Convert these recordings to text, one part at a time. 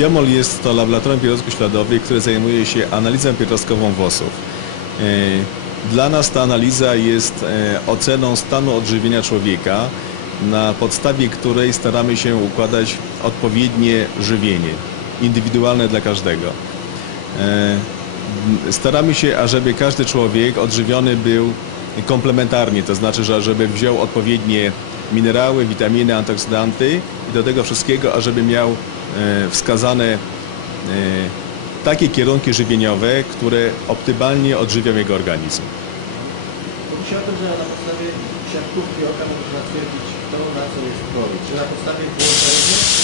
Biomol jest to laboratorium pierwiastków śladowych, które zajmuje się analizą pierwiastkową włosów. E, Dla nas ta analiza jest e, oceną stanu odżywienia człowieka, na podstawie której staramy się układać odpowiednie żywienie, indywidualne dla każdego. E, Staramy się, ażeby każdy człowiek odżywiony był komplementarnie, to znaczy, że żeby wziął odpowiednie minerały, witaminy, antyoksydanty i do tego wszystkiego, ażeby miał e, wskazane e, takie kierunki żywieniowe, które optymalnie odżywią jego organizm. Się o tym, że na podstawie siatkówki oka można stwierdzić, kto na co jest chory. Czy na podstawie włożenia?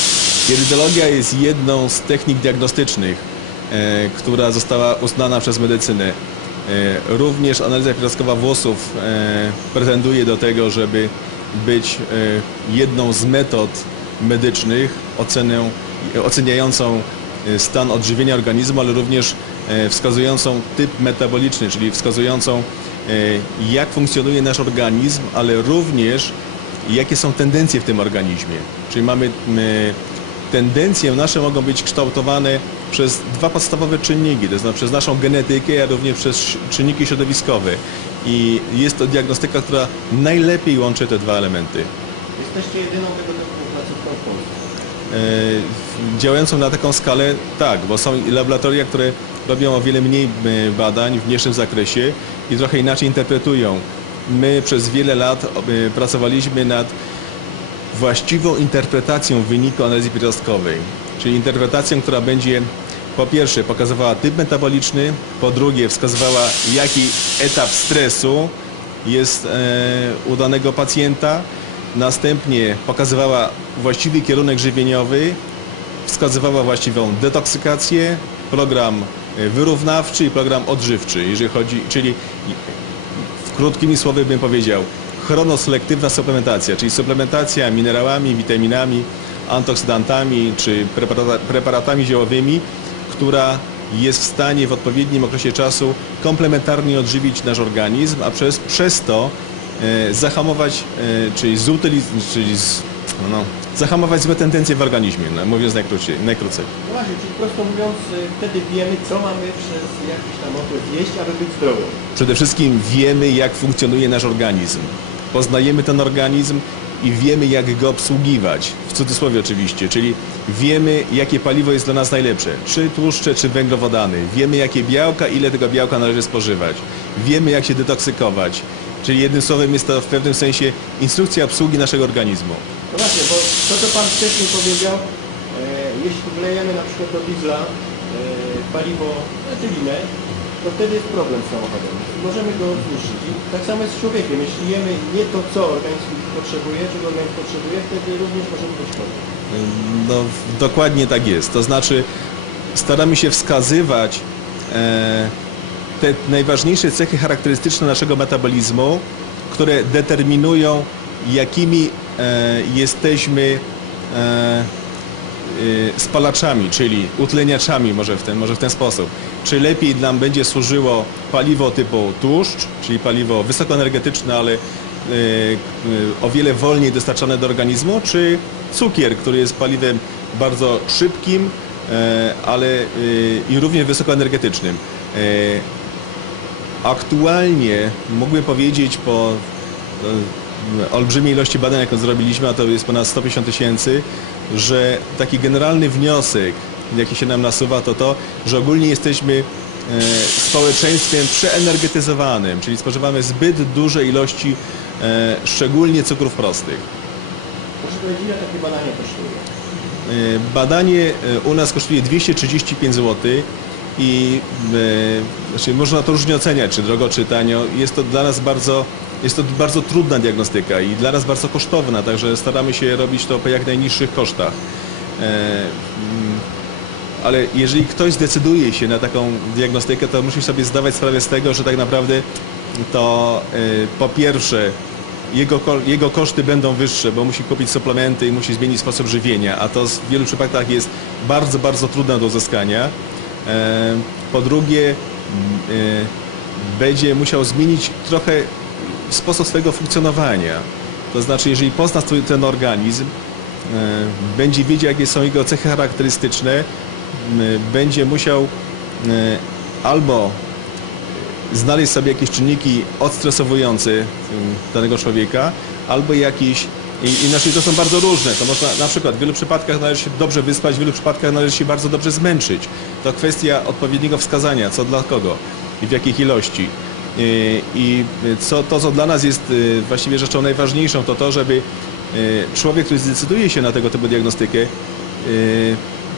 Irydologia jest jedną z technik diagnostycznych, e, która została uznana przez medycynę. E, również analiza pierwiastkowa włosów e, pretenduje do tego, żeby być e, jedną z metod medycznych ocenę, oceniającą e, stan odżywienia organizmu, ale również e, wskazującą typ metaboliczny, czyli wskazującą jak funkcjonuje nasz organizm, ale również jakie są tendencje w tym organizmie. Czyli mamy tendencje nasze mogą być kształtowane przez dwa podstawowe czynniki, to znaczy przez naszą genetykę, a również przez czynniki środowiskowe. I jest to diagnostyka, która najlepiej łączy te dwa elementy. Jesteście jedyną tego typu placówką w Polsce. E, działającą na taką skalę, tak, bo są laboratoria, które robią o wiele mniej e, badań w mniejszym zakresie i trochę inaczej interpretują. My przez wiele lat e, pracowaliśmy nad właściwą interpretacją wyniku analizy pierwiastkowej, czyli interpretacją, która będzie po pierwsze pokazywała typ metaboliczny, po drugie wskazywała jaki etap stresu jest e, u danego pacjenta, następnie pokazywała właściwy kierunek żywieniowy, wskazywała właściwą detoksykację, program e, wyrównawczy i program odżywczy, jeżeli chodzi, czyli w krótkimi słowy bym powiedział chronoselektywna suplementacja, czyli suplementacja minerałami, witaminami, antyoksydantami czy preparata- preparatami ziołowymi, która jest w stanie w odpowiednim okresie czasu komplementarnie odżywić nasz organizm, a przez, przez to e, zahamować, e, czyli, zutyliz- czyli z, no, zahamować złe tendencje w organizmie, no, mówiąc najkrócej. najkrócej. No właśnie, czyli prosto mówiąc, y, wtedy wiemy, co mamy przez jakiś tam okres jeść, aby być zdrowym. Przede wszystkim wiemy, jak funkcjonuje nasz organizm. Poznajemy ten organizm i wiemy, jak go obsługiwać. W cudzysłowie oczywiście, czyli wiemy, jakie paliwo jest dla nas najlepsze. Czy tłuszcze, czy węglowodany. Wiemy, jakie białka, ile tego białka należy spożywać. Wiemy, jak się detoksykować. Czyli jednym słowem jest to w pewnym sensie instrukcja obsługi naszego organizmu. No właśnie, bo to, co Pan wcześniej powiedział, e, jeśli wlejemy na przykład do diesla e, paliwo etylinę, to wtedy jest problem z samochodem. Możemy go zniszczyć. I tak samo jest z człowiekiem. Jeśli jemy nie to, co organizm potrzebuje, czego organizm potrzebuje, wtedy również możemy być chorzy. No, dokładnie tak jest. To znaczy, staramy się wskazywać e, te najważniejsze cechy charakterystyczne naszego metabolizmu, które determinują, jakimi e, jesteśmy e, spalaczami, czyli utleniaczami może w, ten, może w ten sposób. Czy lepiej nam będzie służyło paliwo typu tłuszcz, czyli paliwo wysokoenergetyczne, ale o wiele wolniej dostarczane do organizmu, czy cukier, który jest paliwem bardzo szybkim, e, ale y, i również wysokoenergetycznym. Aktualnie mógłbym powiedzieć po olbrzymiej ilości badań, jaką zrobiliśmy, a to jest ponad 150 tysięcy, że taki generalny wniosek, jaki się nam nasuwa, to to, że ogólnie jesteśmy społeczeństwem przeenergetyzowanym, czyli spożywamy zbyt duże ilości, e, szczególnie cukrów prostych. Proszę powiedzieć, ile takie badania kosztuje? E, Badanie e, u nas kosztuje 235 zł i e, znaczy można to różnie oceniać, czy drogo, czy tanio. Jest to dla nas bardzo, jest to bardzo trudna diagnostyka i dla nas bardzo kosztowna, także staramy się robić to po jak najniższych kosztach. E, Ale jeżeli ktoś zdecyduje się na taką diagnostykę, to musi sobie zdawać sprawę z tego, że tak naprawdę to e, po pierwsze jego, jego koszty będą wyższe, bo musi kupić suplementy i musi zmienić sposób żywienia, a to w wielu przypadkach jest bardzo, bardzo trudne do uzyskania. E, Po drugie, e, będzie musiał zmienić trochę sposób swojego funkcjonowania. To znaczy, jeżeli pozna ten organizm będzie wiedział, jakie są jego cechy charakterystyczne, będzie musiał e, albo znaleźć sobie jakieś czynniki odstresowujące danego człowieka, albo jakieś i, inaczej to są bardzo różne. To można na przykład w wielu przypadkach należy się dobrze wyspać, w wielu przypadkach należy się bardzo dobrze zmęczyć. To kwestia odpowiedniego wskazania, co dla kogo i w jakich ilości. I- I co, to, co dla nas jest y, właściwie rzeczą najważniejszą, to to, żeby człowiek, który zdecyduje się na tego typu diagnostykę,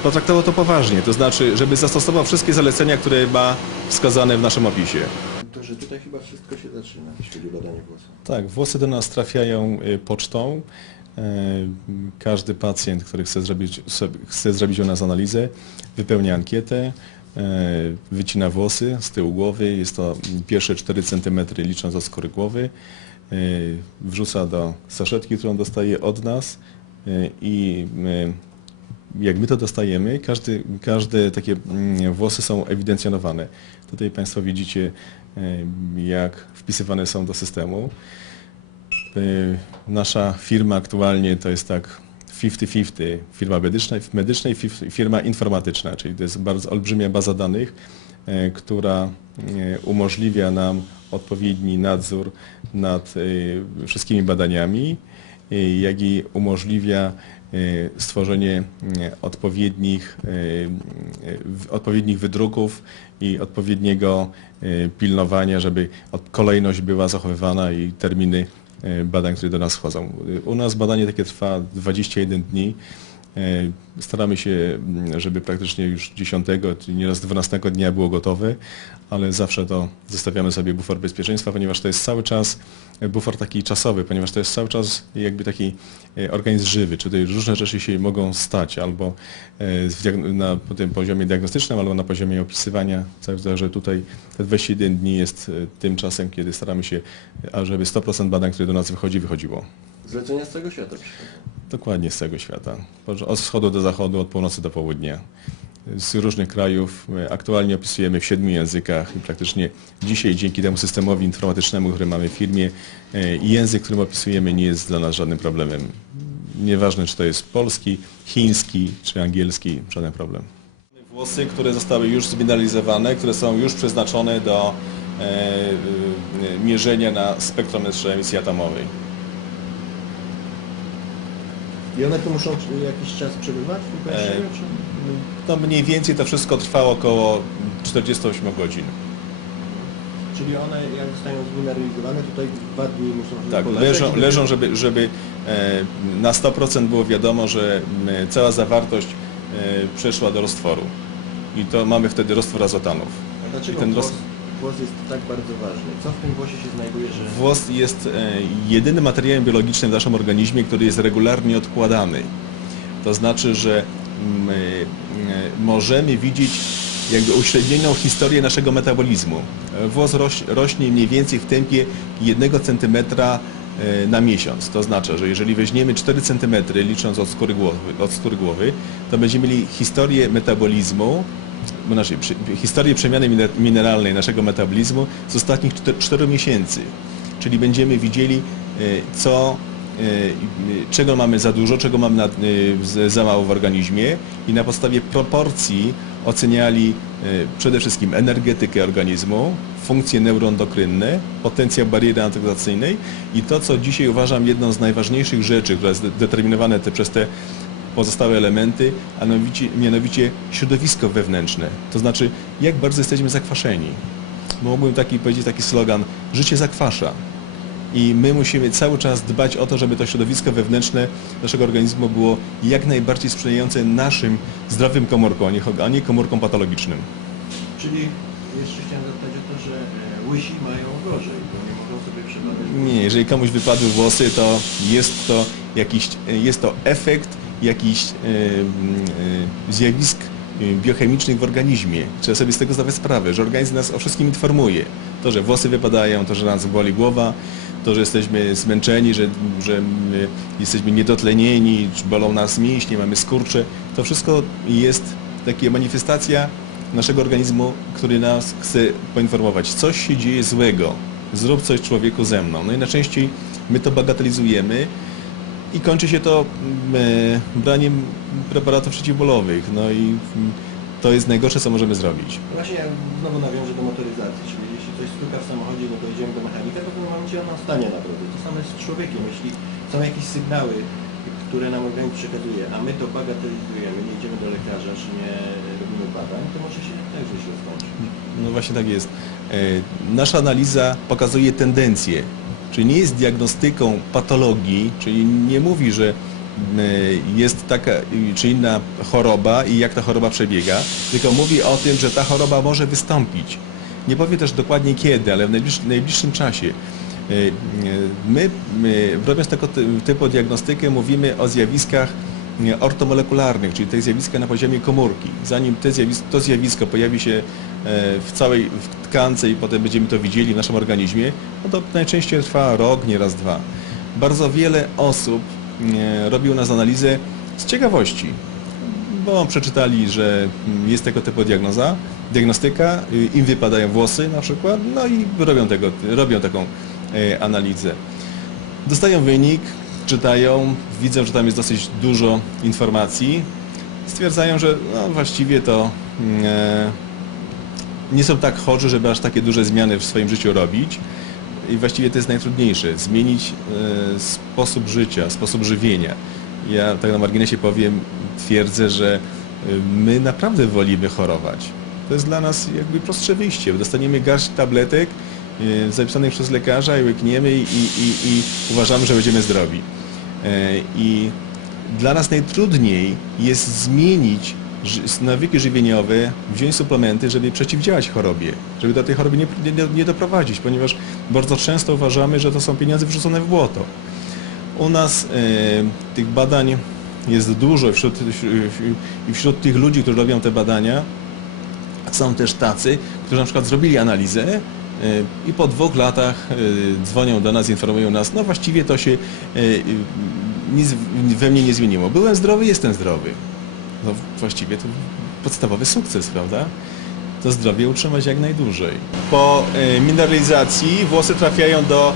potraktował to poważnie. To znaczy, żeby zastosował wszystkie zalecenia, które ma wskazane w naszym opisie. To, że tutaj chyba wszystko się zaczyna, jeśli chodzi o badanie włosów. Tak, włosy do nas trafiają y, pocztą. E, Każdy pacjent, który chce zrobić, chce zrobić u nas analizę, wypełnia ankietę, e, wycina włosy z tyłu głowy. Jest to pierwsze 4 cm licząc od skóry głowy. Wrzuca do saszetki, którą dostaje od nas i jak my to dostajemy, każdy, każde takie mm, włosy są ewidencjonowane. Tutaj Państwo widzicie, e, jak wpisywane są do systemu. Y, Nasza firma aktualnie to jest tak 50-50, firma medyczna, medyczna i firma informatyczna, czyli to jest bardzo olbrzymia baza danych, e, która e, umożliwia nam odpowiedni nadzór nad e, wszystkimi badaniami, e, jak i umożliwia e, stworzenie e, odpowiednich, odpowiednich wydruków i odpowiedniego pilnowania, żeby kolejność była zachowywana i terminy badań, które do nas wchodzą. U nas badanie takie trwa 21 dni. E, Staramy się, m, żeby praktycznie już 10, czy nieraz 12 dnia było gotowe, ale zawsze to zostawiamy sobie bufor bezpieczeństwa, ponieważ to jest cały czas bufor taki czasowy, ponieważ to jest cały czas jakby taki e, organizm żywy, czy tutaj różne rzeczy się mogą stać albo e, na tym poziomie diagnostycznym, albo na poziomie opisywania, także tutaj te 21 dni jest tym czasem, kiedy staramy się, ażeby 100% badań, które do nas wychodzi, wychodziło. Zlecenia z całego świata. Dokładnie z całego świata. Od wschodu do zachodu, od północy do południa. Z różnych krajów. My Aktualnie opisujemy w siedmiu językach i praktycznie dzisiaj dzięki temu systemowi informatycznemu, który mamy w firmie, e, język, którym opisujemy nie jest dla nas żadnym problemem. Nieważne czy to jest polski, chiński czy angielski, żaden problem. Włosy, które zostały już zmineralizowane, które są już przeznaczone do e, e, mierzenia na spektrometrze emisji atomowej. I one tu muszą jakiś czas przebywać? E, To mniej więcej to wszystko trwało około 48 godzin. Czyli one jak zostają zmineralizowane, tutaj dwa dni muszą Tak, leżą, leżą żeby, żeby e, na 100% było wiadomo, że cała zawartość e, przeszła do roztworu. I to mamy wtedy roztwór azotanów. A dlaczego I ten roz- włos jest tak bardzo ważny? Co w tym włosie się znajduje, że... Włos jest e, jedynym materiałem biologicznym w naszym organizmie, który jest regularnie odkładany. To znaczy, że mm, e, możemy widzieć jakby uśrednioną historię naszego metabolizmu. E, Włos roś, rośnie mniej więcej w tempie 1 cm na miesiąc. To znaczy, że jeżeli weźmiemy 4 cm licząc od skóry głowy, od skóry głowy to będziemy mieli historię metabolizmu bo znaczy, przy- historię przemiany mine- mineralnej naszego metabolizmu z ostatnich 4 miesięcy. Czyli będziemy widzieli, e, co, e, e, czego mamy za dużo, czego mamy za mało w organizmie i na podstawie proporcji oceniali przede wszystkim energetykę organizmu, funkcje neuroendokrynne, potencjał bariery antyoksidacyjnej i to, co dzisiaj uważam jedną z najważniejszych rzeczy, która jest de- determinowane te, przez te pozostałe elementy, a mianowicie, mianowicie środowisko wewnętrzne. To znaczy, jak bardzo jesteśmy zakwaszeni. Mógłbym taki powiedzieć taki slogan, życie zakwasza. I my musimy cały czas dbać o to, żeby to środowisko wewnętrzne naszego organizmu było jak najbardziej sprzyjające naszym zdrowym komórkom, a nie, komórkom patologicznym. Czyli jeszcze chciałem zapytać o to, że e, łysi mają gorzej, bo nie mogą sobie przebadać. Nie, jeżeli komuś wypadły włosy, to jest to jakiś, jest to efekt jakichś zjawisk biochemicznych w organizmie. Trzeba sobie z tego zdawać sprawę, że organizm nas o wszystkim informuje. To, że włosy wypadają, to, że nas boli głowa, to, że jesteśmy zmęczeni, że, że my jesteśmy niedotlenieni, bolą nas mięśnie, mamy skurcze, to wszystko jest taka manifestacja naszego organizmu, który nas chce poinformować, coś się dzieje złego, zrób coś człowieku ze mną. No i najczęściej my to bagatelizujemy i kończy się to mm, e, braniem preparatów przeciwbólowych. No i mm, to jest najgorsze, co możemy zrobić. Właśnie ja znowu nawiążę do motoryzacji, czyli jeśli coś stuka w samochodzie, no to idziemy do mechanika, to w tym momencie ona stanie na drodze. To samo jest z człowiekiem. Jeśli są jakieś sygnały, które nam organizm przekazuje, a my to bagatelizujemy, nie idziemy do lekarza, czy nie robimy badań, to może się także źle skończyć. No właśnie tak jest. E, Nasza analiza pokazuje tendencje, czyli nie jest diagnostyką patologii, czyli nie mówi, że m, jest taka czy inna choroba i jak ta choroba przebiega, tylko mówi o tym, że ta choroba może wystąpić. Nie powie też dokładnie kiedy, ale w najbliższym, najbliższym czasie. E, e, My, my robiąc tego ty- typu diagnostykę mówimy o zjawiskach ortomolekularnych, czyli te zjawiska na poziomie komórki. Zanim te zjawisko, to zjawisko pojawi się e, w całej w tkance i potem będziemy to widzieli w naszym organizmie, no to najczęściej trwa rok, nieraz dwa. Bardzo wiele osób e, robi u nas analizę z ciekawości, bo przeczytali, że mm, jest tego typu diagnoza, diagnostyka, y, im wypadają włosy na przykład, no i robią, tego, robią taką e, analizę. Dostają wynik, czytają, widzą, że tam jest dosyć dużo informacji, stwierdzają, że no, właściwie to mm, e, nie są tak chorzy, żeby aż takie duże zmiany w swoim życiu robić. I właściwie to jest najtrudniejsze, zmienić e, sposób życia, sposób żywienia. Ja tak na marginesie powiem, twierdzę, że e, my naprawdę wolimy chorować. To jest dla nas jakby prostsze wyjście. Dostaniemy garść tabletek zapisanych przez lekarza i łykniemy i, i, i uważamy, że będziemy zdrowi. E, I dla nas najtrudniej jest zmienić nawyki żywieniowe, wziąć suplementy, żeby przeciwdziałać chorobie, żeby do tej choroby nie, nie, nie doprowadzić, ponieważ bardzo często uważamy, że to są pieniądze wrzucone w błoto. U nas e, tych badań jest dużo wśród, i wśród tych ludzi, którzy robią te badania, są też tacy, którzy na przykład zrobili analizę i po dwóch latach e, dzwonią do nas, informują nas, no właściwie to się e, nic we mnie nie zmieniło. Byłem zdrowy, jestem zdrowy. No właściwie to podstawowy sukces, prawda? To zdrowie utrzymać jak najdłużej. Po mineralizacji włosy trafiają do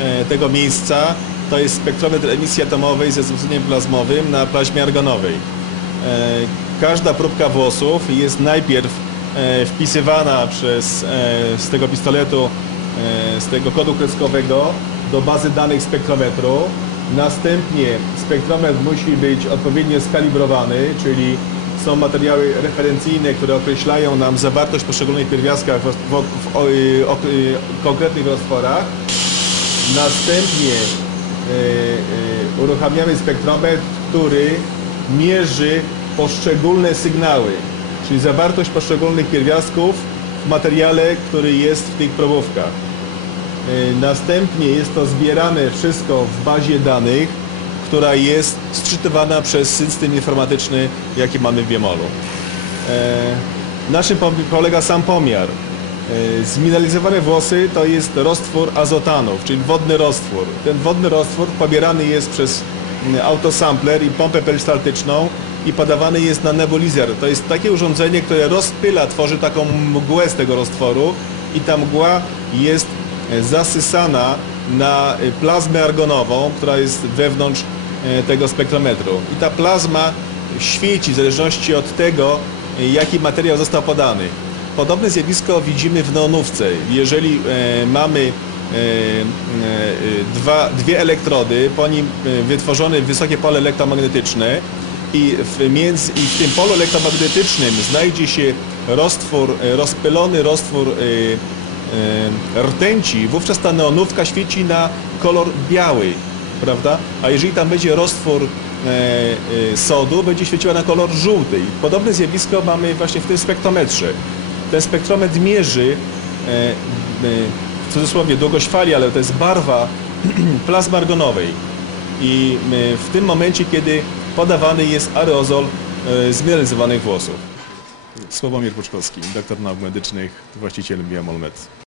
e, tego miejsca, to jest spektrometr emisji atomowej ze zwróceniem plazmowym na plaźmie argonowej. E, Każda próbka włosów jest najpierw wpisywana przez, e, z tego pistoletu, e, z tego kodu kreskowego do bazy danych spektrometru. Następnie spektrometr musi być odpowiednio skalibrowany, czyli są materiały referencyjne, które określają nam zawartość poszczególnych pierwiastkach w, w, w, o- y, y, konkretnych roztworach. Następnie e, e, uruchamiamy spektrometr, który mierzy poszczególne sygnały, czyli zawartość poszczególnych pierwiastków w materiale, który jest w tych probówkach. E, Następnie jest to zbierane wszystko w bazie danych, która jest sczytywana przez system informatyczny, jaki mamy w Biemolu. E, Na czym po- polega sam pomiar? E, Zmineralizowane włosy to jest roztwór azotanów, czyli wodny roztwór. Ten wodny roztwór pobierany jest przez mm, autosampler i pompę peristaltyczną i podawany jest na nebulizer. To jest takie urządzenie, które rozpyla, tworzy taką mgłę z tego roztworu i ta mgła jest e, zasysana na e, plazmę argonową, która jest wewnątrz e, tego spektrometru. I ta plazma świeci w zależności od tego, jaki materiał został podany. Podobne zjawisko widzimy w neonówce. Jeżeli mamy dwa, dwie elektrody, po nim wytworzone wysokie pole elektromagnetyczne i w, między, i w tym polu elektromagnetycznym znajdzie się roztwór, e, rozpylony roztwór e, e, rtęci, wówczas ta neonówka świeci na kolor biały, prawda? A jeżeli tam będzie roztwór sodu, będzie świeciła na kolor żółty. I Podobne zjawisko mamy właśnie w tym spektrometrze. Ten spektrometr mierzy, w cudzysłowie, długość fali, ale to jest barwa plazmy argonowej. I w tym momencie, kiedy podawany jest aerozol e, zmineralizowanych włosów. Sławomir Puczkowski, doktor nauk medycznych, właściciel Biomolmed.